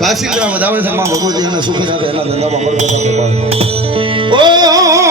કાશીગ્રામ વધારે છે ભગવતી અને સુખી સાથે એના ધંધામાં મળતો ઓ